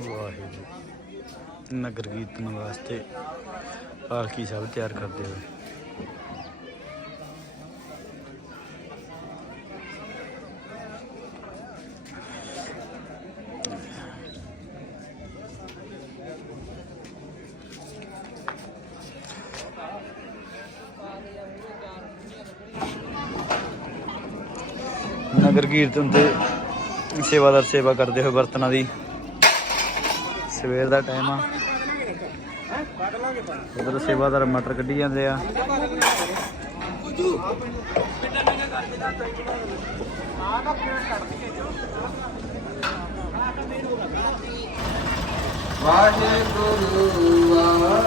ਵਾਹਿਗੁਰੂ। ਨਗਰ ਕੀਰਤਨ ਵਾਸਤੇ ਪਾਲਕੀ ਸਾਹਿਬ ਤਿਆਰ ਕਰਦੇ ਹੋਏ। ਨਗਰ ਕੀਰਤਨ ਤੇ ਸੇਵਾਦਾਰ ਸੇਵਾ ਕਰਦੇ ਹੋਏ ਬਰਤਨਾਂ ਦੀ ਸਵੇਰ ਦਾ ਟਾਈਮ ਆ। ਉਧਰ ਸੇਵਾਦਾਰ ਮਟਰ ਕੱਢੀ ਜਾਂਦੇ ਆ। ਵਾਹਿਗੁਰੂ ਵਾਹਿਗੁਰੂ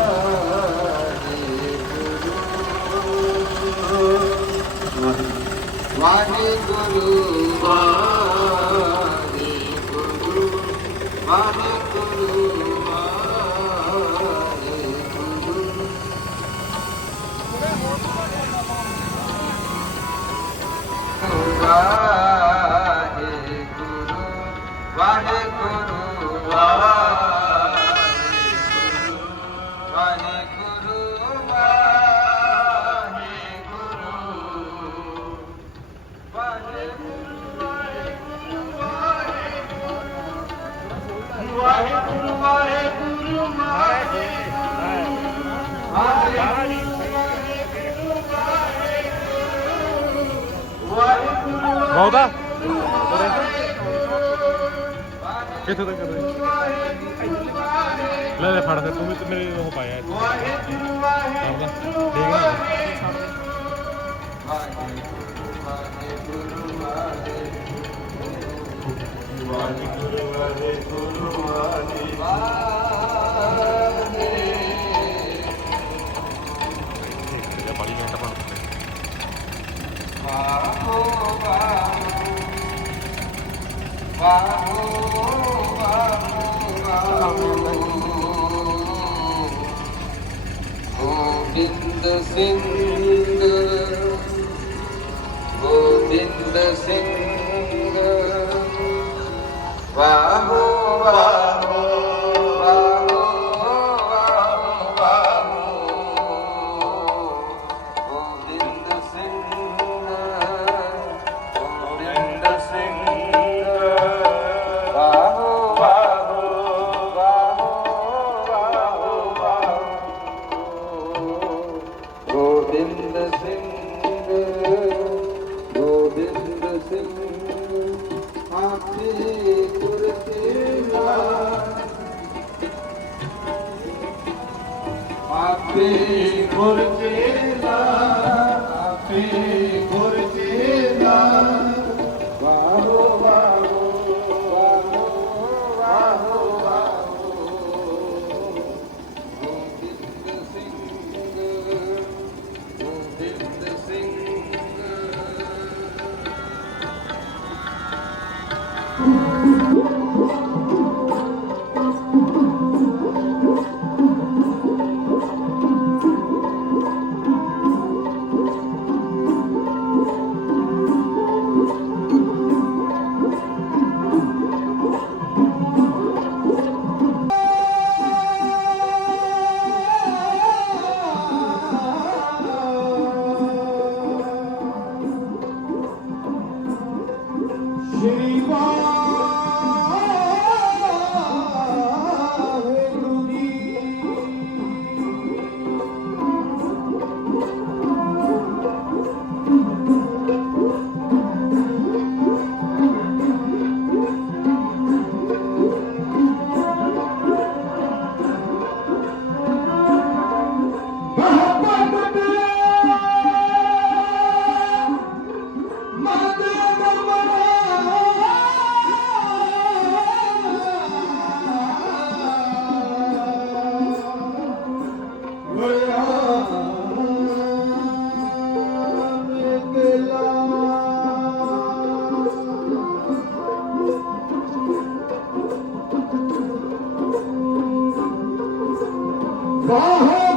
ਵਾਹਿਗੁਰੂ ਬਹੁਤਾ ਕਿੱਥੋਂ ਤੱਕ ਕਰਦੇ ਲੈ ਲੈ ਫੜ ਫਿਰ ਤੂੰ ਵੀ ਤੇ ਮੇਰੇ ਉਹ ਪਾਇਆ ਇੱਥੇ। ਆਉਂਦਾ ਠੀਕ ਨਾ ਬੜੀ गोविंद सिंह गोविंद सिंह वाहो वाह ਗੋਬਿੰਦ ਸਿੰਘ ਗੋਬਿੰਦ ਸਿੰਘ ਆਪੇ ਗੁਰ ਤੇਰਾ ਆਪੇ ਗੁਰ Corre!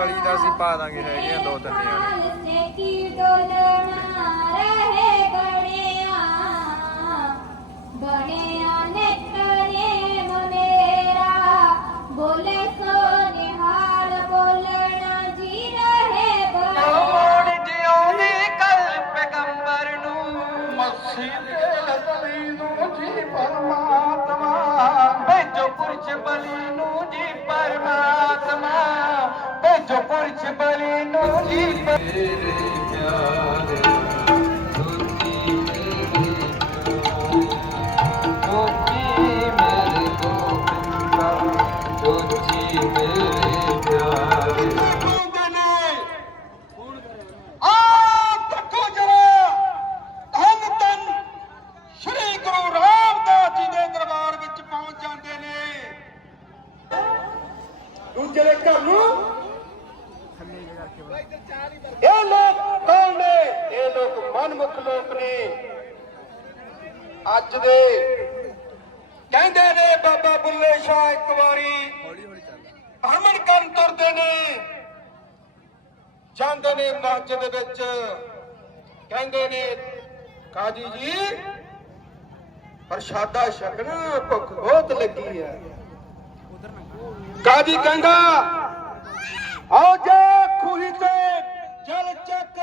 ਕਲੀ ਦਾ ਅਸੀਂ ਪਾ ਦਾਂਗੇ ਹੈਗੇ ਆ ਦੋ ਤਿੰਨ ਜਾਣੇ ਨੂੰ ਲੋਕ ਲੋਕ ਨੇ। ਅੱਜ ਦੇ ਕਹਿੰਦੇ ਨੇ ਬਾਬਾ ਬੁੱਲੇ ਸ਼ਾਹ ਇੱਕ ਵਾਰੀ ਹਮਨ ਕਰਨ ਤੁਰਦੇ ਨੇ। ਜਾਂਦੇ ਨੇ ਮਸਜਿਦ ਵਿੱਚ। ਕਹਿੰਦੇ ਨੇ, ਕਾਜੀ ਜੀ, ਪ੍ਰਸ਼ਾਦਾ ਛਕਣਾ ਭੁੱਖ ਬਹੁਤ ਲੱਗੀ ਹੈ। ਕਾਜੀ ਕਹਿੰਦਾ, ਆਓ ਜਾ ਖੂਹੀ ਤੇ ਜਲ ਚੱਕ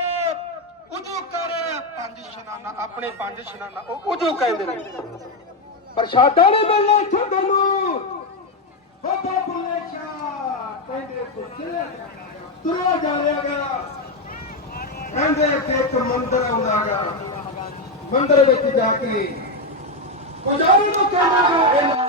ਉਜੂ ਕਰ ਪੰਜ ਇਸ਼ਨਾਨਾ ਆਪਣੇ ਪੰਜ ਇਸ਼ਨਾਨਾ ਉਹ ਉਜੂ ਕਹਿੰਦੇ ਨੇ। ਪ੍ਰਸ਼ਾਦਾ ਨਹੀਂ ਮਿਲਣਾ ਇੱਥੇ ਤੈਨੂੰ ਬਾਬਾ ਬੁੱਲੇ ਸ਼ਾਹ ਕਹਿੰਦੇ ਪੁੱਤਰ ਤੁਰਿਆ ਜਾ ਰਿਹਾ ਗਿਆ ਕਹਿੰਦੇ ਕਿ ਇੱਕ ਮੰਦਰ ਆਉਂਦਾਗਾ ਮੰਦਰ ਵਿੱਚ ਜਾ ਕੇ ਪੁਜਾਰੀ ਨੂੰ ਕਹਿੰਦਾਗਾ ਇਹ